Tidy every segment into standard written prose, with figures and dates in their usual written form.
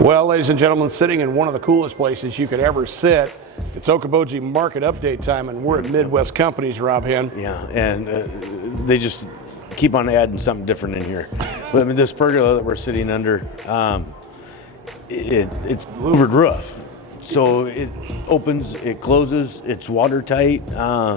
Well, ladies and gentlemen, sitting in one of the coolest places you could ever sit. It's Okoboji Market Update time, and we're at Midwest Companies, Rob Henn. Yeah, and they just keep on adding something different in here. But I mean, this pergola that we're sitting under, it's louvered roof. So it opens, it closes, it's watertight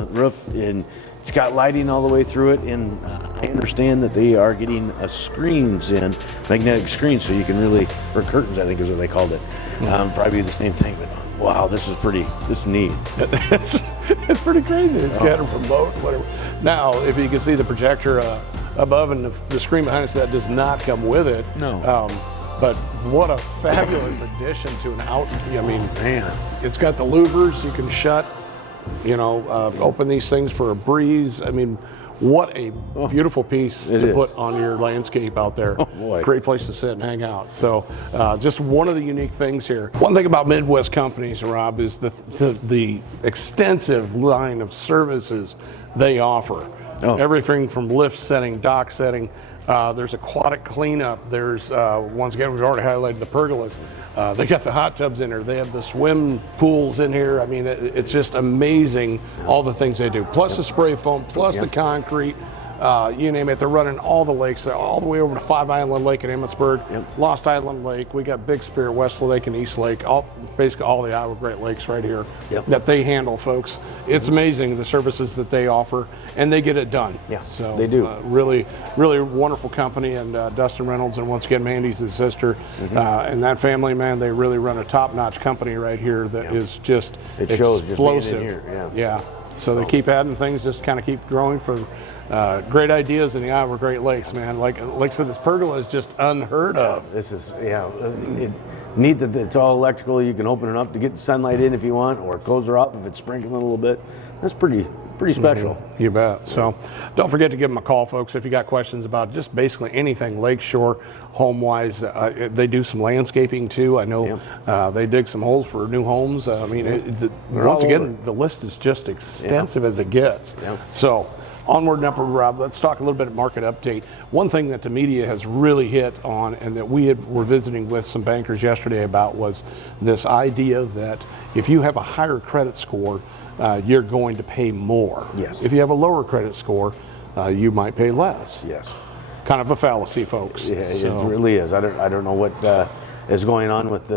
roof, and it's got lighting all the way through it. And I understand that they are getting screens in, magnetic screens, so you can really, or curtains, I think is what they called it. Probably the same thing, but wow, this is neat. It's pretty crazy. It's got a remote, whatever. Now, if you can see the projector above and the screen behind us, that does not come with it. No. But what a fabulous addition to an out. I mean, Man. it's got the louvers. You can shut, open these things for a breeze. I mean, what a beautiful piece to put on your landscape out there. Oh, boy. Great place to sit and hang out. So just one of the unique things here. One thing about Midwest Companies, Rob, is the extensive line of services they offer. Oh. Everything from lift setting, dock setting. There's aquatic cleanup. There's, once again, we've already highlighted the pergolas. They got the hot tubs in there. They have the swim pools in here. I mean, it's just amazing all the things they do. Plus the spray foam, plus the concrete. You name it. They're running all the lakes, all the way over to Five Island Lake in Emmitsburg, Lost Island Lake. We got Big Spear, West Lake, and East Lake. Basically all the Iowa Great Lakes right here that they handle, folks. It's amazing the services that they offer, and they get it done. Yeah, so they do. Really, really wonderful company, and Dustin Reynolds, and once again, Mandy's his sister, and that family, man, they really run a top-notch company right here that is just shows explosive. just being in here. Yeah. So they keep adding things, just kind of keep growing for great ideas in the Iowa Great Lakes, man. Like I said, this pergola is just unheard of. This is, neat that it's all electrical. You can open it up to get the sunlight in if you want, or close her up if it's sprinkling a little bit. That's pretty special. You bet. So don't forget to give them a call, folks, if you got questions about just basically anything lakeshore, home-wise. They do some landscaping, too. I know they dig some holes for new homes. I mean, once again, the list is just extensive as it gets. So onward and upward, Rob. Let's talk a little bit of market update. One thing that the media has really hit on, and that were visiting with some bankers yesterday about, was this idea that if you have a higher credit score, you're going to pay more. Yes. If you have a lower credit score, you might pay less. Yes. Kind of a fallacy, folks. Yeah, it really is. I don't know what is going on with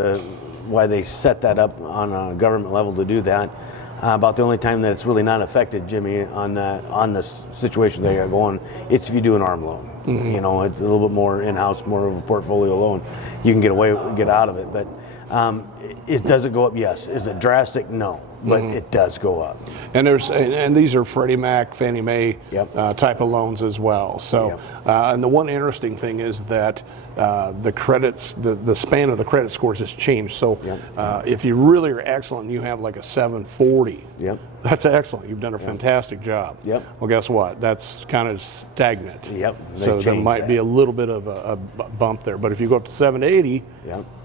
why they set that up on a government level to do that. About the only time that it's really not affected, Jimmy, on this situation they got going, it's if you do an ARM loan. It's a little bit more in-house, more of a portfolio loan. You can get out of it, but does it go up? Yes. Is it drastic? No, but it does go up. And these are Freddie Mac, Fannie Mae type of loans as well. So, and the one interesting thing is that the credits, the span of the credit scores has changed. So, if you really are excellent, and you have like a 740. That's excellent. You've done a fantastic job. Well, guess what? That's kind of stagnant. So there might be a little bit of a bump there. But if you go up to 780,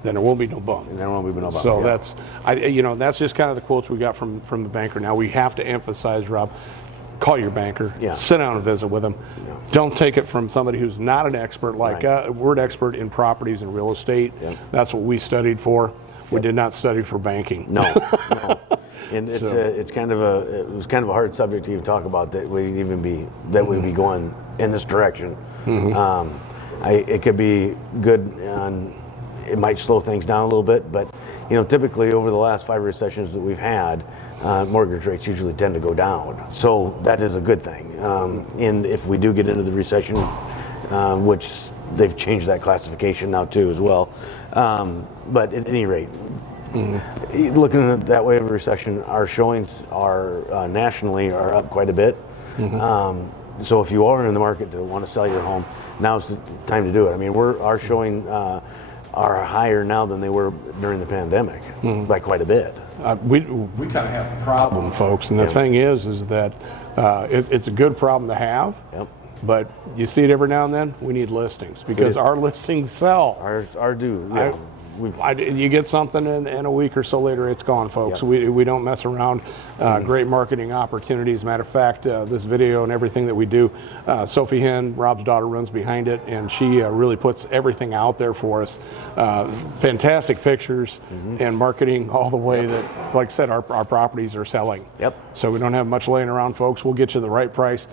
then there won't be no bump. And there won't be no bump. So that's just kind of the quotes we got from the banker. Now we have to emphasize, Rob, call your banker. Sit down and visit with them. Don't take it from somebody who's not an expert like we're an expert in properties and real estate. That's what we studied for. We did not study for banking. No. And it was kind of a hard subject to even talk about, that we'd be going in this direction. It could be good, and it might slow things down a little bit, but typically over the last 5 recessions that we've had, mortgage rates usually tend to go down. So that is a good thing. And if we do get into the recession, which they've changed that classification now too as well. But at any rate, looking at it that way of a recession, our showings are nationally are up quite a bit. So if you are in the market to want to sell your home, now's the time to do it. I mean, our showing are higher now than they were during the pandemic by quite a bit. We kind of have a problem, folks, and the thing is that it's a good problem to have. But you see it every now and then. We need listings because our listings sell. Ours do. you get something and a week or so later it's gone, folks. Yep. We don't mess around. Great marketing opportunities. Matter of fact, this video and everything that we do, Sophie Hen, Rob's daughter, runs behind it, and she really puts everything out there for us. Fantastic pictures and marketing all the way that, like I said, our properties are selling. Yep. So we don't have much laying around, folks. We'll get you the right price.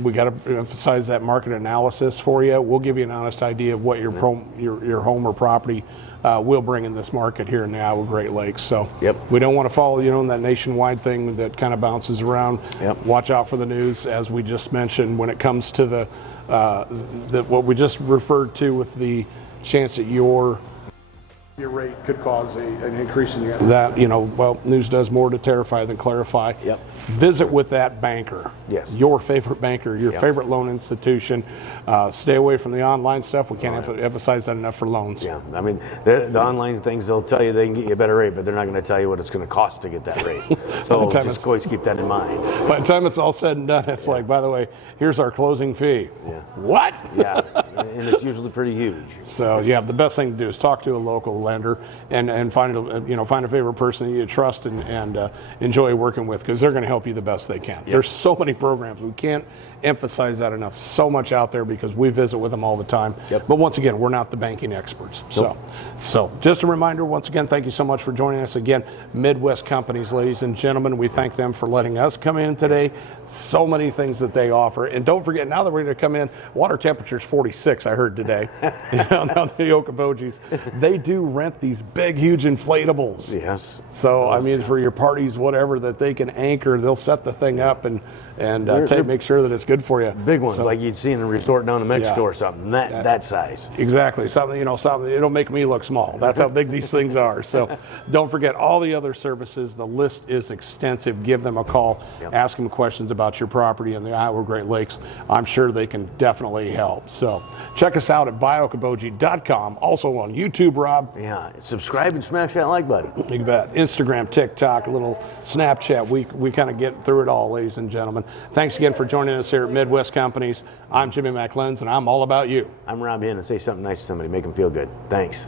We got to emphasize that market analysis for you. We'll give you an honest idea of what your home or property will bring in this market here in the Iowa Great Lakes. So we don't want to follow, that nationwide thing that kind of bounces around. Watch out for the news, as we just mentioned, when it comes to the what we just referred to with the chance that your rate could cause an increase in that, news does more to terrify than clarify. Visit with that banker. Your favorite banker, your favorite loan institution. Stay away from the online stuff. We can't emphasize that enough for loans. I mean, the online things, they'll tell you they can get you a better rate, but they're not going to tell you what it's going to cost to get that rate. So just always keep that in mind. By the time it's all said and done, it's like, by the way, here's our closing fee. What? And it's usually pretty huge. So the best thing to do is talk to a local lender and find a favorite person that you trust and enjoy working with, because they're going to help you the best they can. There's so many programs. We can't emphasize that enough. So much out there because we visit with them all the time. But once again, we're not the banking experts. So just a reminder, once again, thank you so much for joining us again. Midwest Companies, ladies and gentlemen, we thank them for letting us come in today. So many things that they offer. And don't forget, now that we're going to come in, water temperature is 46, I heard today. Now the Okoboji's, they do rent these big, huge inflatables. So, I mean, for your parties, whatever, that they can anchor, they'll set the thing up and make sure that it's good for you. Big ones, like you'd see in a resort down in Mexico or something, that size. Exactly. Something, it'll make me look small. That's how big these things are. So don't forget all the other services. The list is extensive. Give them a call. Ask them questions about your property in the Iowa Great Lakes. I'm sure they can definitely help. So check us out at buyokoboji.com. Also on YouTube, Rob. Subscribe and smash that like button. You bet. Instagram, TikTok, a little Snapchat. We kind of get through it all, ladies and gentlemen. Thanks again for joining us here at Midwest Companies. I'm Jimmy McLenz, and I'm all about you. I'm Rob Hen, and say something nice to somebody. Make them feel good. Thanks.